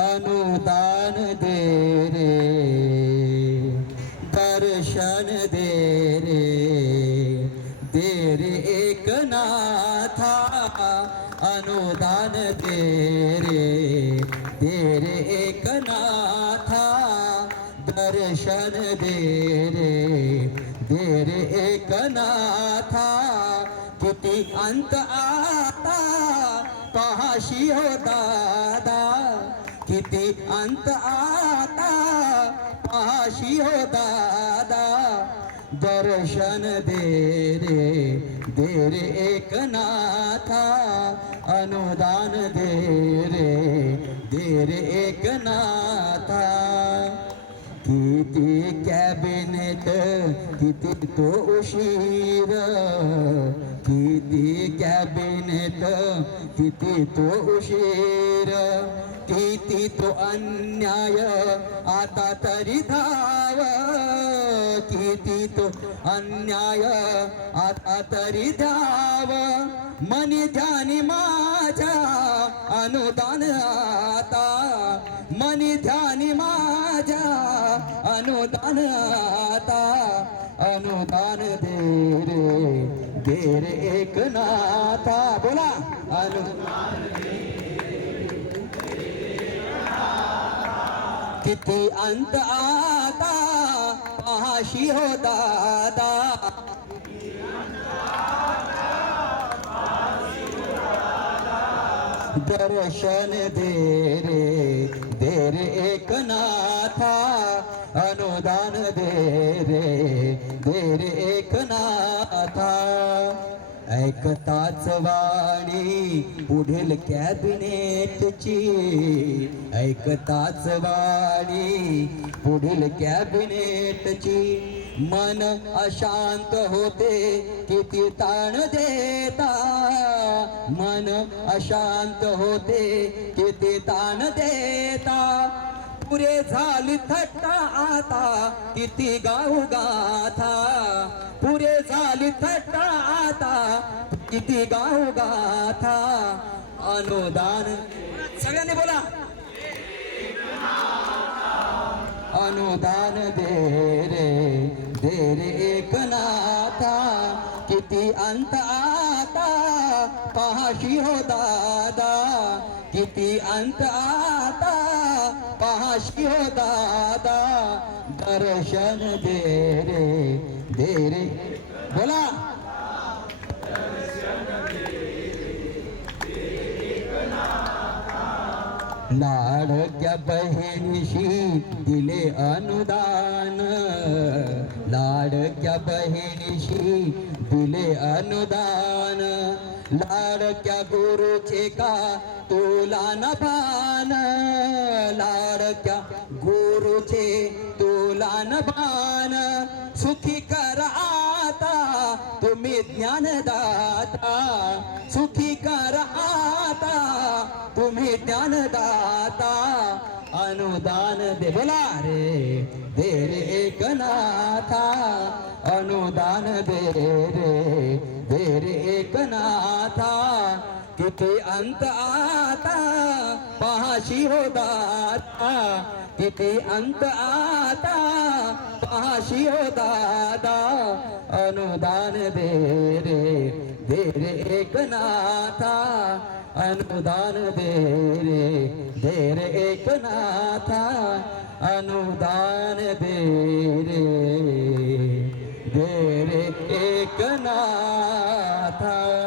अनुदान दे रे दर्शन दे रे दे रे एक नाथा अनुदान किती अंत आता। पहाशी हो दादा, किती अंत आता। पहाशी हो दादा, दर्शन दे रे दे रे एक नाथा अनुदान दे रे दे रे एक नाथा किती कॅबिनेट, किती तो उशीर. किती कॅबिनेट, किती तो उशीर. किती तो अन्याय, आता तरी धाव. किती तो अन्याय, आता तरी धाव. मनी ध्यानी माझ्या अनुदान आता अनुदान आता अनुदान दे रे दे रे एक नाथा बोला अनुदान किती अंत आता, पाशी हो दादा। दर्शन दे रे देर एक नाथा। अनुदान दे रे दे रे एक नाथा ऐकताच वाणी पुढील कॅबिनेटची. ऐकताच वाणी पुढील कॅबिनेटची. मन अशांत होते किती ताण देता. मन अशांत होते किती ताण देता. पुरे झाली थट्टा आता किती गाऊ गाथा. पुरे झाली थट्टा आता किती गाऊ गाथा. अनुदान. सगळ्यांनी बोला. अनुदान दे रे दे रे एक नाथा किती अंत आता, पहाशी हो दादा. किती अंत आता, पहाशी हो दादा. दर्शन दे रे दे रे. बोला. लाडक्या बहिणीशी दिले अनुदान. लाडक्या बहिणीशी दिले अनुदान. लाडक्या गुरुचे का तुला न भान? लाडक्या गुरुचे तुला न भान? सुखी कर आता, तुम्ही ज्ञानदाता. सुखी कर आता, तुम्ही ज्ञानदाता. अनुदान दे, बोला रे दे रे एक नाथा, अनुदान दे रे दे रे एक नाथा किती अंत आता, पहाशी हो दाता किती अंत आता, पहाशी हो दादा, अनुदान दे रे दे रे एक नाथा अनुदान दे रे दे रे एक नाथा अनुदान दे रे दे रे एक नाथा।